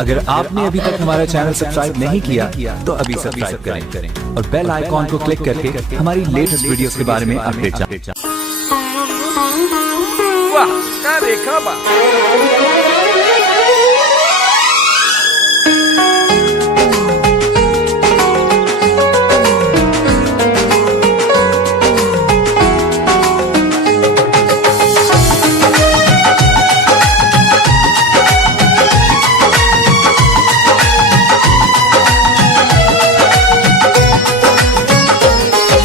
अगर आपने अभी तक हमारा चैनल सब्सक्राइब नहीं किया तो अभी सब्सक्राइब करें और बेल आइकॉन को क्लिक करके हमारी लेटेस्ट वीडियोस के बारे में अपडेट जानें। वाह क्या देखा बा।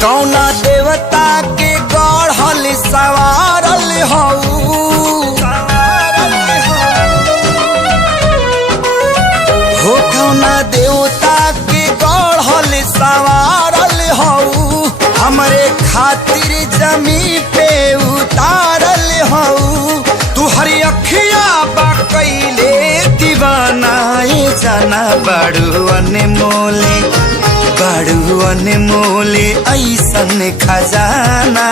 कौना देवता के गढ़ल सवारल हऊ हो कौना देवता के गढ़ल सवारल हऊ हमरे खातिर जमी पे उतारल हऊ तू हरी अखिया बा कैले दीवानाए जाना बड़ू अनमोले ऐसन खजाना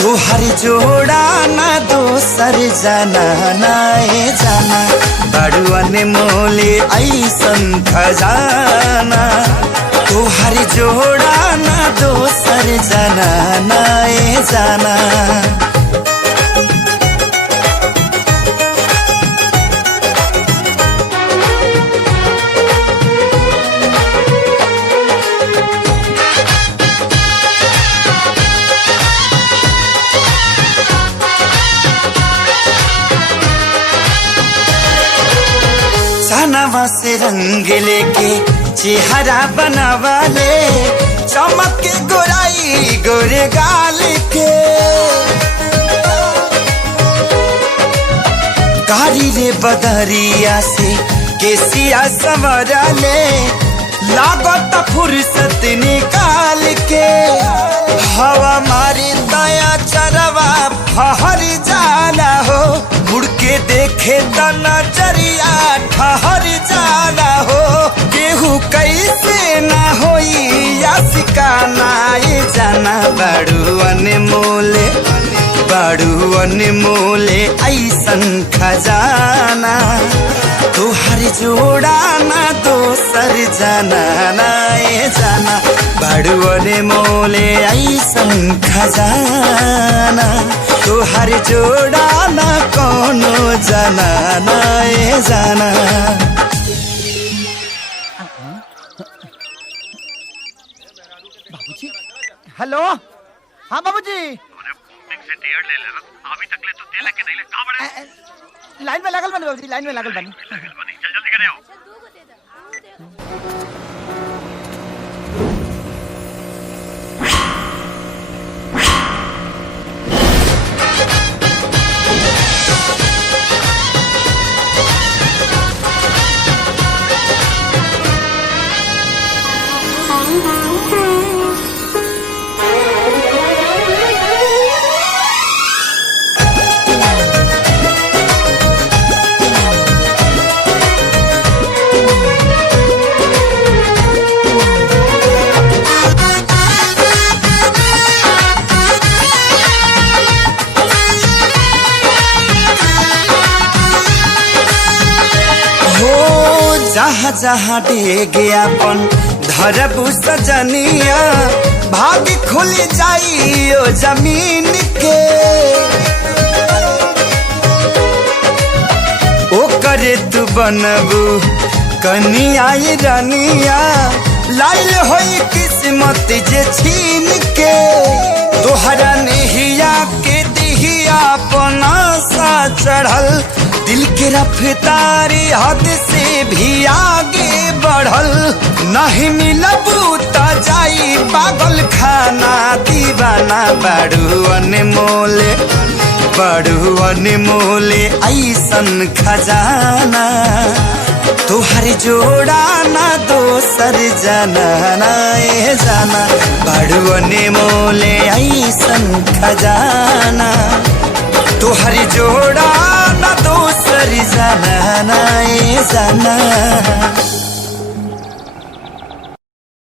तोहर जोड़ा ना दोसर जाना नाए जाना बड़ू अनमोले ऐसन खजाना तोहर जोड़ा ना दोसर जाना नाए जाना। सनवा से रंग लेके चेहरा बनावाले चमक के गोराई गोरे गाल के कारी रे बदरिया से केसिया संवराले लागत फुर्सत निकाल के हवा मारी दया चरवा फहर जाला हो मुड़ के देखे त नजरिया ठहर जाला हो केहू कैसे ना होई आशिका नाए जाना बड़ू अनमोले ऐसन खजाना तोहर जोड़ा ना दोसर जाना नाए जाना बड़ू अनमोले ऐसन खजाना तोहर जोड़ा ना कोनो जाना नाए जाना। बाबूजी हेलो हाँ बाबूजी से टिकट ले लेना अभी तक ले तो तेल के नहीं ले कहां बड़े लाइन में लागल बनी बाबूजी लाइन में लागल बनी चल जल्दी करे हो। जहाँ जहाँ डेगे अपन धरबू सजनिया भाग खुल जाई ओ जमीन के ओ करे तू बनबू कनिया रनिया लाइल होई किस्मत जे छीन के तोहरा नेहिया के दिहिया अपना सा चढ़ल दिल के रफ्तारी हद से भी आगे बढ़ल नहीं मिलबू त जाई पागल खाना दीवाना बड़ू अनमोले ऐसन खजाना तोहर जोड़ा ना दोसर जाना नाए जाना बड़ू अनमोले ऐसन खजाना तोहर जोड़ा ना दोसर जाना नाए जाना।